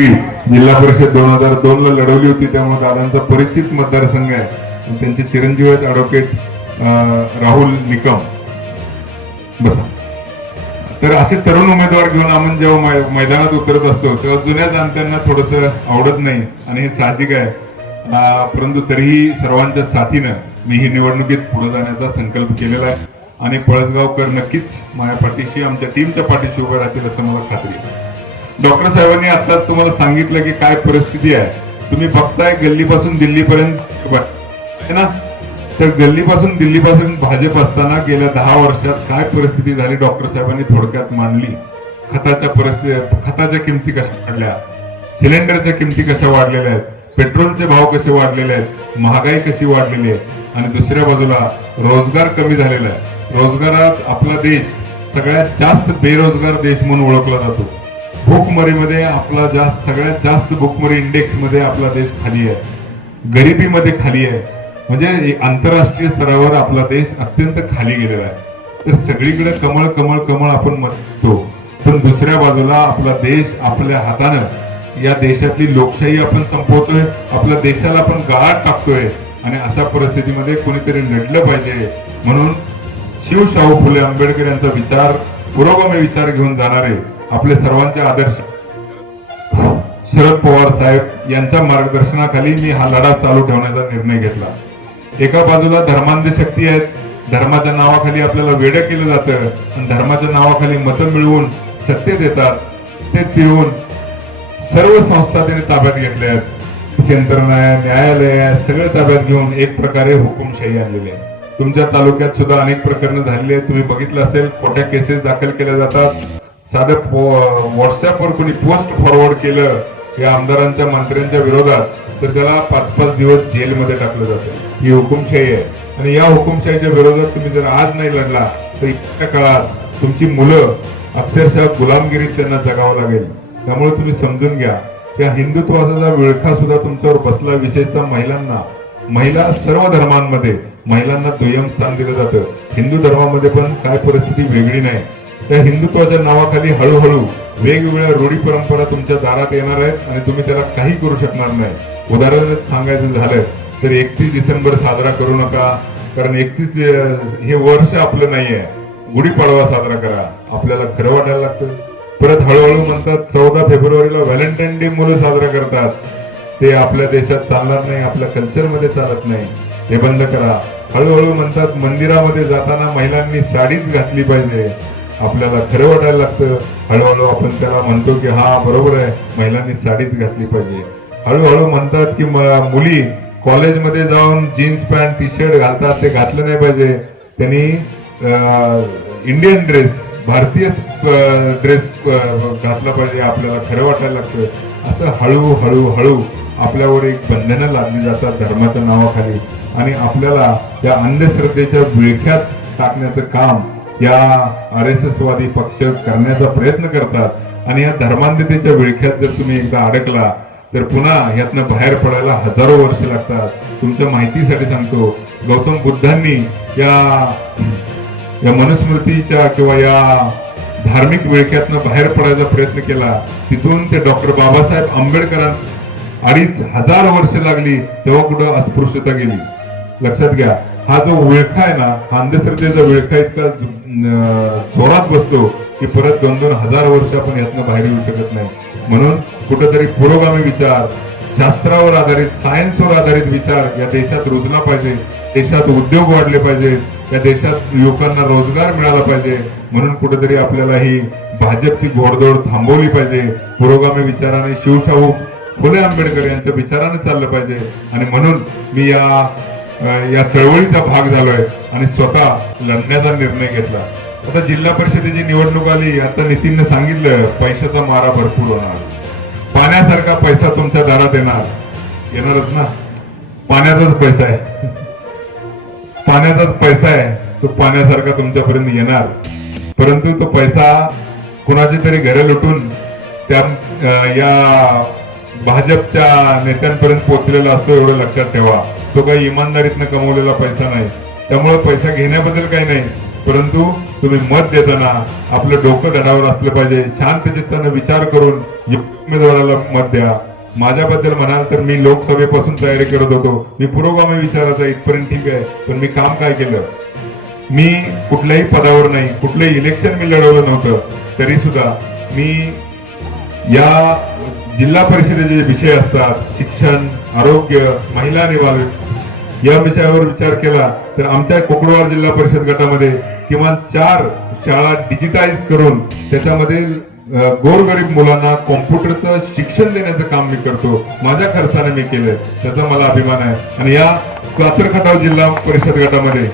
जिल्हा परिषद दोन हजार दोन ला लढवली होती त्यामुळे दादांचा परिचित मतदारसंघ आहे. आणि त्यांचे चिरंजीव आहेत ऍडव्होकेट राहुल निकम. बसा. तर असे तरुण उमेदवार घेऊन आपण जेव्हा मैदानात उतरत असतो तेव्हा जुन्या जाणत्यांना थोडस आवडत नाही आणि हे साहजिक आहे. परंतु तरीही सर्वांच्या साथीनं मी ही निवडणुकीत पुढे जाण्याचा संकल्प केलेला आहे. आणि पळसगावकर नक्कीच माझ्या पाठीशी आमच्या टीमच्या पाठीशी उभे राहतील असं मला खात्री आहे. डॉक्टर साहेबांनी आताच तुम्हाला सांगितलं की काय परिस्थिती आहे. तुम्ही बघताय गल्लीपासून दिल्लीपर्यंत आहे ना? तर गल्लीपासून दिल्लीपासून भाजप असताना गेल्या दहा वर्षात काय परिस्थिती झाली? डॉक्टर साहेबांनी थोडक्यात मांडली. खताच्या परिस्थिती खताच्या किमती कशा वाढल्या? सिलेंडरच्या किमती कशा वाढलेल्या आहेत? पेट्रोलचे भाव कसे वाढलेले आहेत? महागाई कशी वाढलेली आहे? आणि दुसऱ्या बाजूला रोजगार कमी झालेला आहे. रोजगारात आपला देश सगळ्यात जास्त बेरोजगार देश म्हणून ओळखला जातो. भूकमरीमध्ये आपला जास्त सगळ्यात जास्त भूकमरी इंडेक्समध्ये आपला देश खाली आहे. गरिबीमध्ये खाली आहे. म्हणजे आंतरराष्ट्रीय स्तरावर आपला देश अत्यंत खाली गेलेला आहे. तर सगळीकडे कमळ कमळ कमळ आपण म्हणतो. पण दुसऱ्या बाजूला आपला देश आपल्या हातानं या देशातली लोकशाही आपण संपवतोय आपल्या देशाला आपण गाळात टाकतोय आणि अशा परिस्थितीमध्ये कोणीतरी लढलं पाहिजे. म्हणून शिवशाहू फुले आंबेडकर यांचा विचार पुरोगामी विचार घेऊन जाणारे आपले सर्वांचे आदर्श. शरद पवार साहेब यांच्या मार्गदर्शनाखाली मी हा लढा चालू ठेवण्याचा निर्णय घेतला. एका बाजूला धर्मांध शक्ती आहेत धर्माच्या नावाखाली आपल्याला वेड केलं जातं आणि धर्माच्या नावाखाली मतं मिळवून सत्य देतात ते पिळवून सर्व संस्था त्यांनी ताब्यात घेतल्या आहेत. यंत्रणा न्यायालय सगळं ताब्यात घेऊन एक प्रकारे हुकुमशाही आणलेली आहे. तुमच्या तालुक्यात सुद्धा अनेक प्रकरणं झालेली आहेत. तुम्ही बघितलं असेल खोट्या केसेस दाखल केल्या जातात. साधं व्हॉट्सअपवर कोणी पोस्ट फॉरवर्ड केलं या आमदारांच्या मंत्र्यांच्या विरोधात तर त्याला पाच पाच दिवस जेलमध्ये टाकलं जातं. ही हुकुमशाही आहे. आणि या हुकुमशाहीच्या विरोधात तुम्ही जर आज नाही लढला तर इतक्या काळात तुमची मुलं अक्षरशः गुलामगिरीत त्यांना जगावं लागेल. त्यामुळे तुम्ही समजून घ्या त्या हिंदुत्वाचा विळखा सुद्धा तुमच्यावर बसला विशेषतः महिलांना. महिला सर्व धर्मांमध्ये महिलांना दुय्यम स्थान दिलं जातं. हिंदू धर्मामध्ये पण काय परिस्थिती वेगळी नाही. त्या हिंदुत्वाच्या नावाखाली हळूहळू वेगवेगळ्या रूढी परंपरा तुमच्या दारात येणार आहेत आणि तुम्ही त्याला काही करू शकणार नाही. उदाहरण सांगायचं झालं तर एकतीस डिसेंबर साजरा करू नका कारण एकतीस हे वर्ष आपलं नाहीये गुढीपाडवा साजरा करा. आपल्याला खरं वाटायला लागतं परत हळूहळू म्हणतात चौदा फेब्रुवारीला व्हॅलेंटाईन डे मुलं साजरा करतात. ते आपल्या देशात चालणार नाही आपल्या कल्चरमध्ये चालत नाही. हे बंद करा. हळूहळू म्हणतात मंदिरामध्ये जाताना महिलांनी साडीच घातली पाहिजे. आपल्याला खरं वाटायला लागतं. हळूहळू आपण त्याला म्हणतो की हा बरोबर आहे. महिलांनी साडीच घातली पाहिजे. हळूहळू म्हणतात की मुली कॉलेजमध्ये जाऊन जीन्स पॅन्ट टी शर्ट घालतात. ते घातलं नाही पाहिजे. त्यांनी इंडियन ड्रेस भारतीय ड्रेस घातला पाहिजे. आपल्याला खरं वाटायला लागतं. असं हळू हळू हळू आपल्यावर एक बंधनं लादली जातात धर्माच्या नावाखाली. आणि आपल्याला या अंधश्रद्धेच्या विळख्यात टाकण्याचं काम या आर एस एस वादी पक्ष करण्याचा प्रयत्न करतात. आणि या धर्मांधतेच्या विळख्यात जर तुम्ही एकदा अडकला तर पुन्हा यातनं बाहेर पडायला हजारो वर्ष लागतात. तुमच्या माहितीसाठी सांगतो गौतम बुद्धांनी या या मनुस्मृतीच्या किंवा या धार्मिक विळख्यातनं बाहेर पडायचा प्रयत्न केला. तिथून ते डॉक्टर बाबासाहेब आंबेडकरांना अडीच हजार वर्ष लागली तेव्हा कुठं अस्पृश्यता गेली. लक्षात घ्या हा जो विळखा आहे ना हा अंधश्रद्धेचा विळखा इतका जोरात बसतो की परत दोन दोन हजार वर्ष आपण यातनं बाहेर येऊ शकत नाही. म्हणून कुठंतरी पुरोगामी विचार शास्त्रावर आधारित सायन्सवर आधारित विचार या देशात रुजला पाहिजे देशात उद्योग वाढले पाहिजेत या देशात युवकांना रोजगार मिळाला पाहिजे. म्हणून कुठेतरी आपल्याला ही भाजपची घोडदौड थांबवली पाहिजे. पुरोगामी विचाराने शिवशाहू फुले आंबेडकर यांच्या विचाराने चाललं पाहिजे. आणि म्हणून मी या या चळवळीचा भाग झालोय आणि स्वतः लढण्याचा निर्णय घेतला. आता जिल्हा परिषदेची निवडणूक आली आता नितीनने सांगितलं पैशाचा मारा भरपूर होणार. पाण्यासारखा पैसा तुमच्या दारात येणार. येणारच ना? पाण्याचाच पैसा आहे. पाण्याचाच पैसा आहे. तो पाण्यासारखा तुमच्यापर्यंत येणार. परंतु तो पैसा कुणाची तरी घरे लुटून त्या या भाजपच्या नेत्यांपर्यंत पोहोचलेला असतो एवढं लक्षात ठेवा. तो काही इमानदारीतनं कमवलेला पैसा नाही. त्यामुळे पैसा घेण्याबद्दल काही नाही. परंतु तुम्ही मत देताना आपलं डोकं धडावर असलं पाहिजे. शांत चित्तानं विचार करून उमेदवाराला मत द्या. माझ्याबद्दल म्हणाल तर मी लोकसभेपासून तयारी करत होतो. मी पुरोगामी विचाराचा इथपर्यंत ठीक आहे. पण मी काम काय केलं? मी कुठल्याही पदावर नाही. कुठलंही इलेक्शन मी लढवलं नव्हतं. तरी सुद्धा मी या जिल्हा परिषदेचे जे विषय असतात शिक्षण आरोग्य महिला आणि बाल या विषयावर विचार केला तर आमच्या कोकणवाड जिल्हा परिषद गटामध्ये किमान चार शाळा डिजिटाईज करून त्याच्यामध्ये गोरगरीब मुलांना कॉम्प्युटरचं शिक्षण देण्याचं काम मी करतो. माझ्या खर्चाने मी केलंय. त्याचा मला अभिमान आहे. आणि या कातरखटाव जिल्हा परिषद गटामध्ये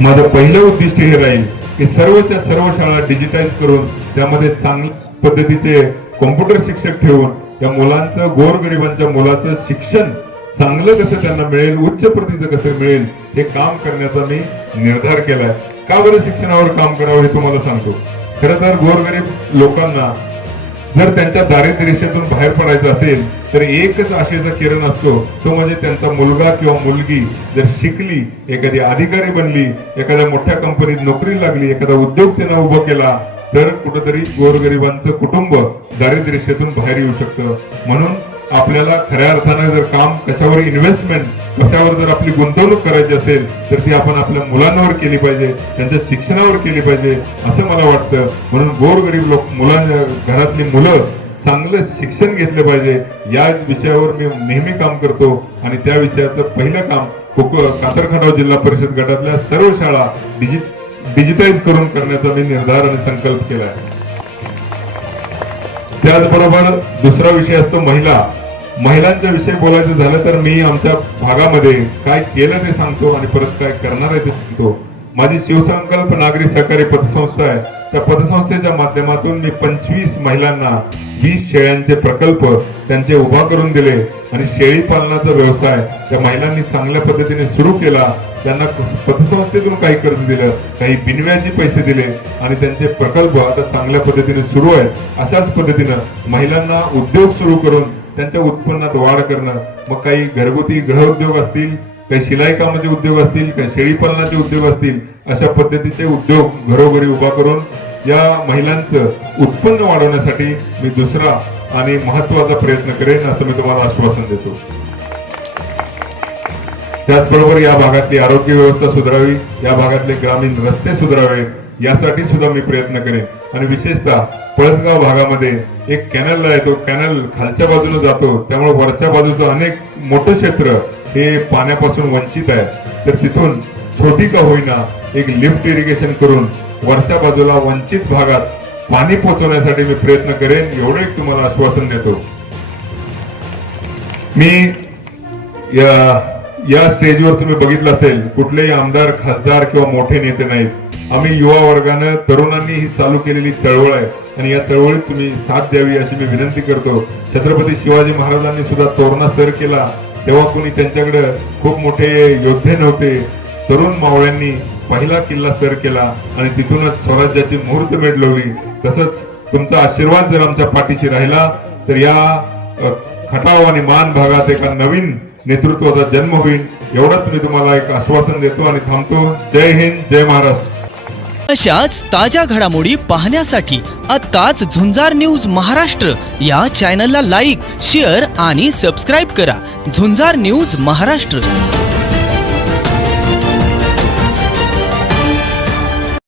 माझं पहिलं उद्दिष्ट हे राहील की सर्वच्या सर्व शाळा डिजिटाईज करून त्यामध्ये चांगल्या पद्धतीचे कॉम्प्युटर शिक्षक ठेवून त्या मुलांचं गोरगरिबांच्या मुलाचं शिक्षण चांगलं कसं त्यांना मिळेल उच्च प्रतीचं कसं मिळेल हे काम करण्याचा मी निर्धार केलाय. का बरं शिक्षणावर काम करावं हे तुम्हाला सांगतो. खरं तर गोरगरीब लोकांना जर त्यांच्या दारिद्र्य रेषेतून बाहेर पडायचं असेल तर एकच आशेचा किरण असतो तो म्हणजे त्यांचा मुलगा किंवा मुलगी जर शिकली एखादी अधिकारी बनली एखाद्या मोठ्या कंपनीत नोकरी लागली एखादा उद्योग त्यांना उभं केला तर कुठंतरी गोरगरिबांचं कुटुंब दारिद्र्य बाहेर येऊ शकतं. म्हणून आपल्याला खऱ्या अर्थानं जर काम कशावर इन्व्हेस्टमेंट कशावर जर आपली गुंतवणूक करायची असेल तर ती आपण आपल्या मुलांवर केली पाहिजे त्यांच्या शिक्षणावर केली पाहिजे असं मला वाटतं. म्हणून गोरगरीब लोक मुलां घरातली मुलं चांगलं शिक्षण घेतलं पाहिजे. या विषयावर मी नेहमी काम करतो आणि त्या विषयाचं पहिलं काम कोक कातरखंडाव जिल्हा परिषद गटातल्या सर्व शाळा डिजिट डिजिटाईज करून करण्याचा मी निर्धार आणि संकल्प केला आहे त्याचबरोबर दुसरा विषय असतो महिला. महिलांच्या विषयी बोलायचं झालं तर मी आमच्या भागामध्ये काय केलं ते सांगतो आणि परत काय करणार आहे ते सांगतो. माझी शिवसंकल्प नागरी सहकारी पतसंस्था आहे. त्या पतसंस्थेच्या माध्यमातून मी पंचवीस महिलांना वीस शेळ्यांचे प्रकल्प त्यांचे उभा करून दिले आणि शेळी पालनाचा व्यवसाय त्या महिलांनी चांगल्या पद्धतीने सुरू केला. त्यांना पतसंस्थेतून काही कर्ज दिलं काही बिनव्याजी पैसे दिले आणि त्यांचे प्रकल्प आता चांगल्या पद्धतीने सुरू आहेत. अशाच पद्धतीनं महिलांना उद्योग सुरू करून त्यांच्या उत्पन्नात वाढ करणं मग काही घरगुती गृहउद्योग असतील काही शिलाई कामाचे उद्योग असतील काही शेळी पालनाचे उद्योग असतील अशा पद्धतीचे उद्योग घरोघरी उभा करून या महिलांचं उत्पन्न वाढवण्यासाठी मी दुसरा आणि महत्त्वाचा प्रयत्न करेन असं मी तुम्हाला आश्वासन देतो. त्याचबरोबर या भागातली आरोग्य व्यवस्था सुधारावी या भागातले ग्रामीण रस्ते सुधारावे यासाठी सुद्धा मी प्रयत्न करेन. आणि विशेषतः पळसगाव भागामध्ये एक कॅनल आहे तो कॅनल खालच्या बाजूने जातो. त्यामुळे वरच्या बाजूचं अनेक मोठं क्षेत्र हे पाण्यापासून वंचित आहे. तर तिथून छोटी का होईना एक लिफ्ट इरिगेशन करून वरच्या बाजूला वंचित भागात पाणी पोहोचवण्यासाठी मी प्रयत्न करेन एवढं एक तुम्हाला आश्वासन देतो. मी या या स्टेजवर तुम्ही बघितलं असेल कुठलेही आमदार खासदार किंवा मोठे नेते नाहीत. आम्ही युवा वर्गानं तरुणांनी ही चालू केलेली चळवळ आहे. आणि या चळवळीत तुम्ही साथ द्यावी अशी मी विनंती करतो. छत्रपती शिवाजी महाराजांनी सुद्धा तोरणा सर केला. तेव्हा कोणी त्यांच्याकडे खूप मोठे योद्धे नव्हते. तरुण मावळ्यांनी पहिला किल्ला सर केला आणि तिथूनच स्वराज्याची मुहूर्त मेढ तसंच तुमचा आशीर्वाद जर आमच्या पाठीशी राहिला तर या खटाव आणि मान भागात एका नवीन नेतृत्वाचा जन्म होईल एवढंच मी तुम्हाला एक आश्वासन देतो आणि थांबतो. जय हिंद जय महाराष्ट्र. अशाच ताज्या घडामोडी पाहण्यासाठी आत्ताच झुंजार न्यूज महाराष्ट्र या चॅनलला लाईक शेअर आणि सबस्क्राईब करा. झुंजार न्यूज महाराष्ट्र.